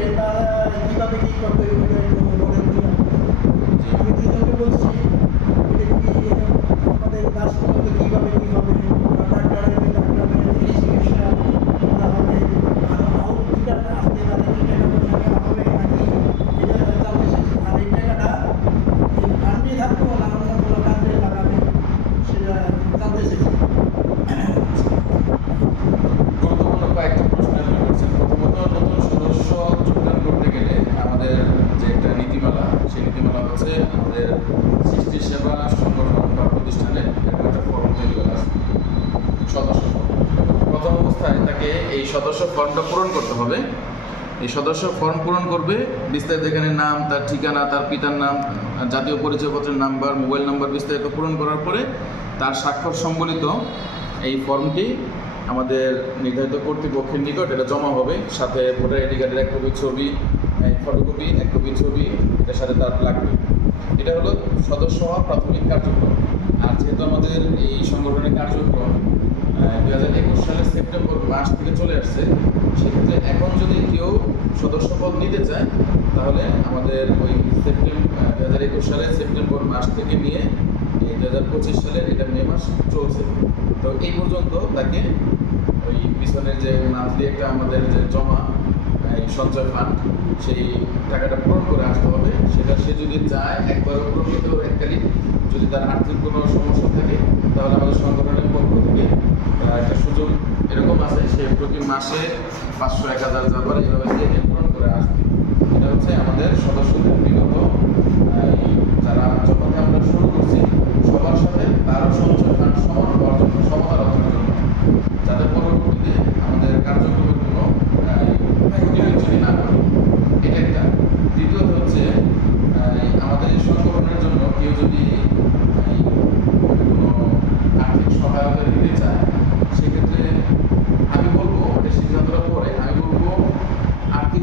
নেবে তারা কীভাবে কী করবে এগুলো একটু বলে দিন আমি দুজনকে বলছি এটা কি এরকম আমাদের কাজ মতো কীভাবে কী হবে ডাক্তারের ডাক্তারের ফ্রি চিকিৎসা করা হবে আর আউট টিকাটা আসতে তাদের কি টাকা পয়সা দেওয়া হবে নাকি এটা জানতে চাইছি আর এই টাকাটা এই ফান্ডে থাকব না অন্য কোনো কাজে লাগাবে সেটা জানতে চাইছি গুরুত্বপূর্ণ কয়েকটা প্রশ্ন আপনি করছেন প্রথমত নতুন সদস্য যোগদান করতে গেলে আমাদের যে একটা নীতিমালা সেই নীতিমালা হচ্ছে আমাদের সৃষ্টি সেবা সংগঠন বা প্রতিষ্ঠানের এরকম একটা ফর্ম তৈরি করা আছে সদস্য ফর্ম প্রথম অবস্থায় তাকে এই সদস্য ফর্মটা পূরণ করতে হবে। এই সদস্য ফর্ম পূরণ করবে, বিস্তারিত এখানে নাম, তার ঠিকানা, তার পিতার নাম, জাতীয় পরিচয়পত্রের নাম্বার, মোবাইল নাম্বার বিস্তারিত পূরণ করার পরে তার স্বাক্ষর সম্বলিত এই ফর্মটি আমাদের নির্ধারিত কর্তৃপক্ষের নিকট এটা জমা হবে। সাথে ভোটার আইডি কার্ডের এক কপি ছবি ফটোকপি, এক কপি ছবি, এটার সাথে তার লাগবে এটা হলো সদস্য হওয়া প্রাথমিক কার্যক্রম। আর যেহেতু আমাদের এই সংগঠনের কার্যক্রম দুই হাজার একুশ সালের সেপ্টেম্বর মাস থেকে চলে আসছে। সেক্ষেত্রে এখন যদি কেউ সদস্যপদ নিতে চায়, তাহলে আমাদের ওই সেপ্টেম্বর দু হাজার একুশ সালের সেপ্টেম্বর মাস থেকে নিয়ে এই দু হাজার পঁচিশ সালের এটা মে মাস চলছে। তো এই পর্যন্ত তাকে ওই পিছনের যে মান্থলি একটা আমাদের যে জমা এই সঞ্চয় ফান্ড সেই টাকাটা পূরণ করে আসতে হবে, সেটা সে যদি চায় একবারও পূরণ করতে পারে এককালীন। যদি তার আর্থিক কোনো সমস্যা থাকে, তাহলে আমাদের সংগঠনের পক্ষ থেকে একটা সুযোগ এরকম আছে, সে প্রতি মাসে পাঁচশো এক হাজার যাবার এইভাবে দিয়ে পূরণ করে আসবে। এটা হচ্ছে আমাদের সদস্যদের বিগত আহ, এই যারা যখন থেকে আমরা শুরু করছি সবার সাথে তারও সঞ্চয় ফান্ড সমান হওয়ার জন্য সমতা রক্ষার জন্য যাতে পরবর্তীতে আমাদের কার্যক্রমের কোনো ক্ষতি না করে এটা একটা দ্বিতীয়ত হচ্ছে আহ, এই আমাদের এই সংগঠনের জন্য কেউ যদি এই, কোনো আর্থিক সহায়তা দিতে চায় সেক্ষেত্রে আমি বলব এটা সিদ্ধান্তটা পরে আমি বলব আর্থিক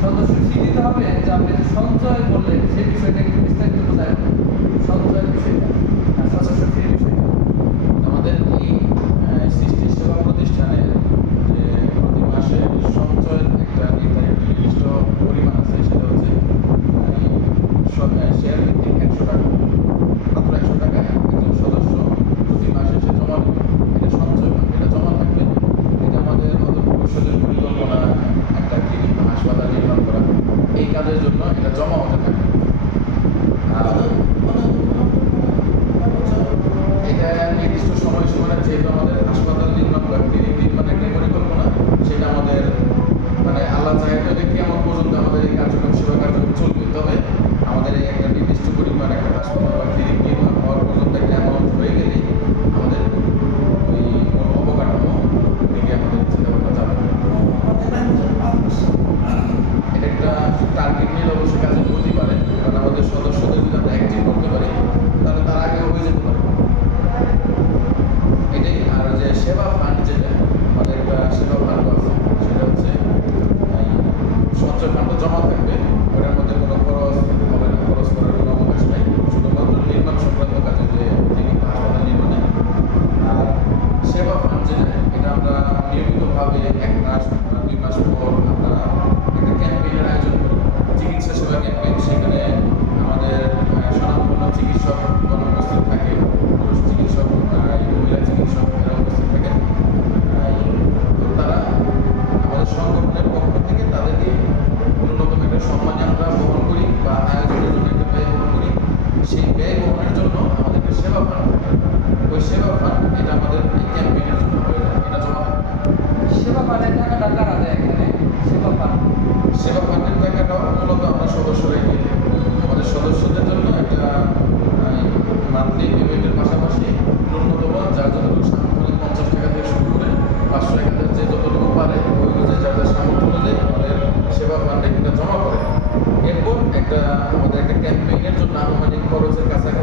সদস্য ফি দিতে হবে, যে আপনি সঞ্চয় বললেন সেই বিষয়টা একটু বিস্তারিত বোঝায়। সঞ্চয়ের বিষয়টা আর সদস্য ফির বিষয়টা আমাদের এই সৃষ্টি সেবা প্রতিষ্ঠানের যে প্রতি মাসে সঞ্চয়ের একটা নির্ধারিত নির্দিষ্ট পরিমাণ আছে, সেটা হচ্ছে শেয়ার ভিত্তিক একশো টাকা মাত্র একশো টাকা একজন সদস্য প্রতি মাসে সে জমা দেবে এটা সঞ্চয় fund, এটা জমা থাকবে এটা আমাদের অদূর ভবিষ্যতের পরিকল্পনা একটা ক্লিনিক বা হাসপাতাল নির্মাণ করা এই কাজের জন্য এটা জমা হতে থাকবে আর এটা নির্দিষ্ট সময় সীমানা যেহেতু আমাদের হাসপাতাল নির্মাণ বা ক্লিনিক নির্মাণ একটা পরিকল্পনা সেটা আমাদের মানে আল্লাহ চাহিদা এটা কেমন পর্যন্ত আমাদের এই কার্যক্রম সেবা কার্যক্রম চলবে তবে আমাদের এই একটা নির্দিষ্ট পরিমাণ একটা হাসপাতাল বা ক্লিনিক নির্মাণ হওয়ার পর্যন্ত একটা অ্যামাউন্ট হয়ে গেলেই আমাদের ওই অবকাঠামো থেকে আমাদের চিন্তাভাবনা যাবে এটা একটা টার্গেট নিয়ে অবশ্যই কাজে করতে পারে। কারণ আমাদের সদস্যদের যদি আমরা অ্যাক্টিভ করতে পারি তাহলে তার আগে হয়ে যেতে পারে এটাই আর যে সেবা ফান্ড যেটা আমাদের একটা সেবা ফান্ড আছে সেটা হচ্ছে এই সঞ্চয় ফান্ড জমা থাকবে ওটার মধ্যে কোনো খরচ হবে না খরচ করার কোনো অবকাশ নেই শুধুমাত্র নির্মাণ সংক্রান্ত কাজে যে ক্লিনিক বা হাসপাতাল নির্মাণে আর সেবা ফান্ড যেটা এটা আমরা নিয়মিতভাবে এক মাস বা দুই মাস পর আমরা একটা ক্যাম্পেইনের আয়োজন করি চিকিৎসা সেবা ক্যাম্পেইন সেখানে আমাদের আহ, স্বনামধন্য চিকিৎসক উপস্থিত থাকে পুরুষ চিকিৎসক আহ, মহিলা চিকিৎসক এরা উপস্থিত থাকেন আহ, তো তারা আমাদের সংগঠনের পক্ষ থেকে তাদেরকে ন্যূনতম একটা সম্মানে আমরা বহন করি বা আয়োজনের জন্য একটা ব্যয় বহন করি সেই ব্যয় বহনের জন্য আমাদের সেবা ফান্ড থাকে ওই সেবা ফান্ড এটা আমাদের এই ক্যাম্পেইনের জন্য এটা জমা সেবা ফান্ডের টাকাটা কারা দেয় এখানে? সেবা ফান্ড সেবা ফান্ডের টাকাটাও মূলত আমরা সদস্যরাই দিয়ে থাকি আমাদের সদস্যদের জন্য একটা মান্থলি পেমেন্টের পাশাপাশি ন্যূনতম যার যতটুকু সামর্থ্য পঞ্চাশ টাকা থেকে শুরু করে পাঁচশো এক হাজার যে যতটুকু পারে ওই অনুযায়ী যার যার সামর্থ্য অনুযায়ী আমাদের সেবা ফান্ডে এটা জমা করে এরপর একটা আমাদের একটা ক্যাম্পেইনের জন্য আনুমানিক খরচের কাছাকাছি।